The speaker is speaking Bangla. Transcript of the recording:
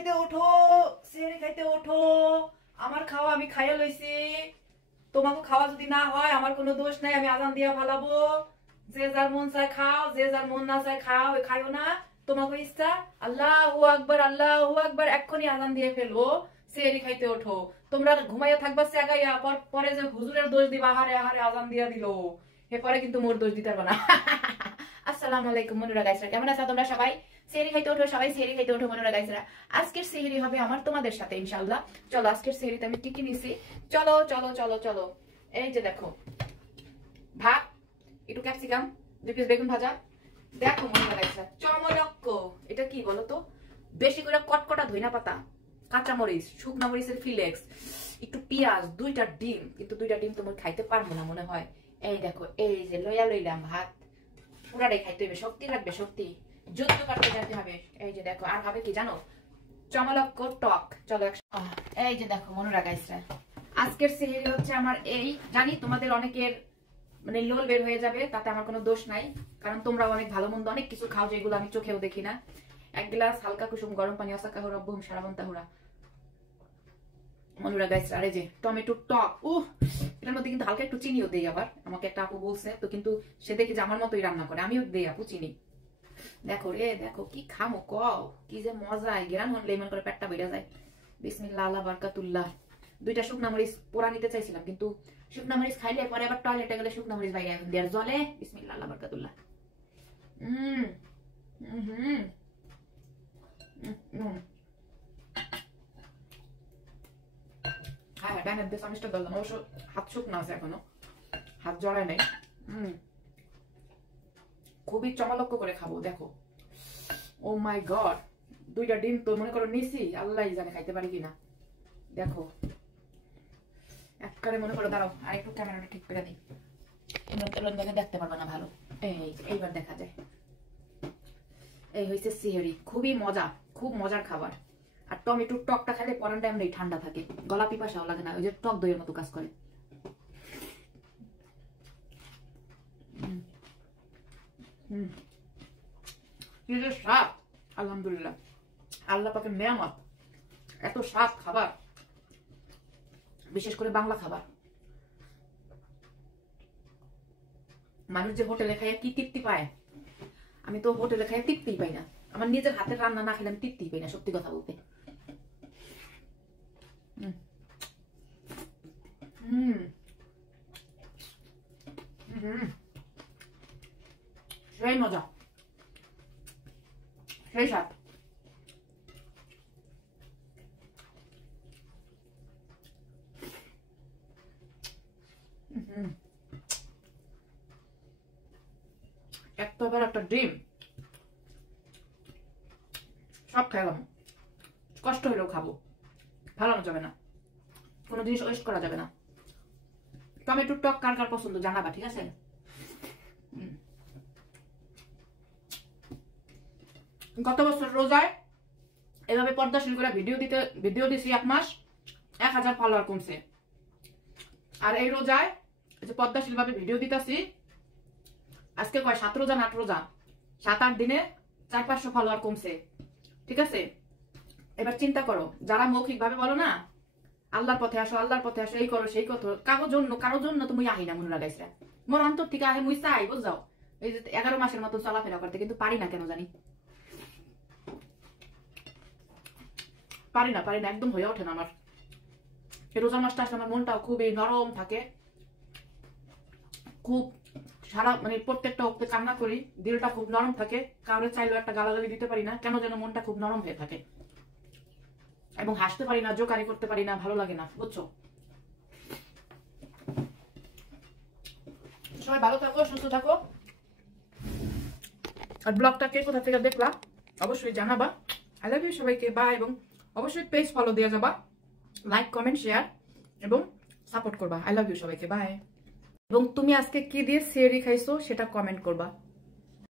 খাইতে ওঠো, সেহরি খাইতে ওঠো। আমার খাওয়া আমি খাইয়া লইছি, তোমাকে খাওয়া যদি না হয় আমার কোনো দোষ নাই, আমি আজান দিয়া ফালাবো। যে যার মন চায় খাও, যে যার মন না চায় খাও, খাইও না, তোমাকে ইচ্ছা। আল্লাহু আকবার, আল্লাহু আকবার, এক্ষুনি আজান দিয়ে ফেলবো, সেহরি খাইতে ওঠো। তোমরা ঘুমাইয়া থাকবা চেগাইয়া, পরে যে হুজুরের দোষ দিবা, আহারে আহারে আজান দিয়া দিল, এরপরে কিন্তু মোর দোষ দিতে পারবো না। আসসালামু আলাইকুম মনুরা গাইসরা, কেমন আছো তোমরা সবাই? সেহরি খাইতে ওঠো সবাই, সেহরি খাইতে ওঠো মনুরা গাইসরা। আজকের সেহরি হবে আমার তোমাদের সাথে ইনশাআল্লাহ। চলো আজকের সেহরিতে আমি কি কি নিছি, চলো চলো চলো চলো। এই যে দেখো ভাত, একটু ক্যাপসিকাম, 2 পিস বেগুন ভাজা। দেখো মনুরা গাইসরা, চমলক্ক। এটা কি বলো তো? বেশি করে কটকটা ধইনা পাতা, কাঁচা মরিচ, শুকনা মরিচের ফিলেক্স, একটু পেঁয়াজ, 2টা ডিম। কিন্তু 2টা ডিম তোমার খাইতে পারবো না মনে হয়। এই দেখো, এই যে লইয়া লইলাম ভাত, পুরাটাই খাইতে হবে, শক্তি লাগবে, শক্তি, যুদ্ধ করতে যেতে হবে। এই যে দেখো, আর হবে কি জানো? চমলক্ক টক। চলো এই যে দেখো মনুরা গাইসরা, আজকের সেহরি হচ্ছে আমার এই। জানি তোমাদের অনেকের মানে লোল বের হয়ে যাবে, তাতে আমার কোনো দোষ নাই, কারণ তোমরা অনেক ভালো মন্দ অনেক কিছু খাও যেগুলো আমি চোখেও দেখি না। 1 গ্লাস হালকা কুসুম গরম পানি, আসাকা রব্বুম সারাবন তাহুরা মনুরা গাইসরা। আর এই যে টমেটো টক, এটার মধ্যে কিন্তু হালকা একটু চিনিও দেই আবার, আমাকে একটা আপু বলছে তো, কিন্তু সে দেখি যে আমার মতোই রান্না করে, আমিও দেই আপু চিনি। দেখো রে দেখো, কি খামো কও, কি যে মজা, গেরান হলে মন করে পেটটা বেড়ে যায়। বিসমিল্লাহ আল্লাহ বারাকাতুল্লাহ। 2টা শুকনা মরিচ পোড়া নিতে চাইছিলাম, কিন্তু শুকনা মরিচ খাইলে পরে আবার টয়লেটে গেলে শুকনা মরিচ বাইরে দেওয়ার জলে। বিসমিল্লাহ আল্লাহ বারাকাতুল্লাহ। হ্যাঁ হ্যাঁ, ডাইনের দিয়ে চামিচটা ধরলাম, অবশ্য হাত শুকনা আছে এখনো, হাত জড়ায় নাই। খুবই চমলক্ক করে খাবো। দেখো, ও মাই গড, 2টা ডিম তো মনে করো নিছি, আল্লাহ জানে খাইতে পারি কিনা। দেখো একবারে মনে করো, দাঁড়াও আর একটু ক্যামেরাটা ঠিক করে দিই, দেখতে পারবো না ভালো। এইবার দেখা যায়। এই হয়েছে সিহরি, খুবই মজা, খুব মজার খাবার। আর টমেটোর টকটা খেলে পরানটা এমনি ঠান্ডা থাকে, গলা পিপাসাও লাগে না, ওই যে টক দইয়ের মতো কাজ করে। কি যে স্বাদ, আলহামদুলিল্লাহ, আল্লাহ পাকের নেয়ামত, এত স্বাদ খাবার, বিশেষ করে বাংলা খাবার। মানুষ যে হোটেলে খাইয়ে কি তৃপ্তি পায়, আমি তো হোটেলে খাইয়ে তৃপ্তিই পাই না। আমার নিজের হাতের রান্না না খেলে আমি তৃপ্তিই পাই না, সত্যি কথা বলতে। সেই মজা, সেই স্বাদ। একটাবার একটা ডিম, সব খাইলাম, কষ্ট হলেও খাবো, ফালানো যাবে না, কোনো জিনিস ওয়েস্ট করা যাবে না। টমেটোর টক কার কার পছন্দ জানাবা, ঠিক আছে? গত বছর রোজায় এভাবে পর্দাশীল করে ভিডিও দিছি 1 মাস, 1000 ফলোয়ার কমছে। আর এই রোজায় যে পর্দাশীল ভাবে ভিডিও দিতেছি, আজকে কয় 7 রোজা না 8 রোজা, 7-8 দিনে 400-500 ফলোয়ার কমছে, ঠিক আছে? এবার চিন্তা করো, যারা মৌখিক ভাবে বলো না আল্লাহর পথে আসো, আল্লাহর পথে আসো, এই করো সেই করো, কারো জন্য তুমি আহি না মনুরা গাইসরা, মোর অন্তর থেকে আহে, মুই চাই বুঝাও এই যে 11 মাসের মতো চলাফেরা করতে, কিন্তু পারি না, কেন জানি পারি না, একদম হয়ে ওঠে না আমার। এই রোজার মাসটা আসলে আমার মনটাও খুবই নরম থাকে, খুব সারা মানে প্রত্যেকটা ওকে কান্না করি, দিলটা খুব নরম থাকে, কাউরে চাইলেও একটা গালাগালি দিতে পারি না, কেন যেন মনটা খুব নরম হয়ে থাকে, এবং হাসতে পারি না, জোকারি করতে পারি না, ভালো লাগে না, বুঝছো? সবাই ভালো থাকো, সুস্থ থাকো। আর ব্লগটা কে কোথা থেকে দেখলা অবশ্যই জানাবা। আই লাভ ইউ সবাইকে, বাই। এবং অবশ্যই পেজ ফলো দিয়ে যাবা, লাইক কমেন্ট শেয়ার এবং সাপোর্ট করবা। আই লাভ ইউ সবাইকে, বাই। এবং তুমি আজকে কি দিয়ে সেহরি খাইছো সেটা কমেন্ট করবা।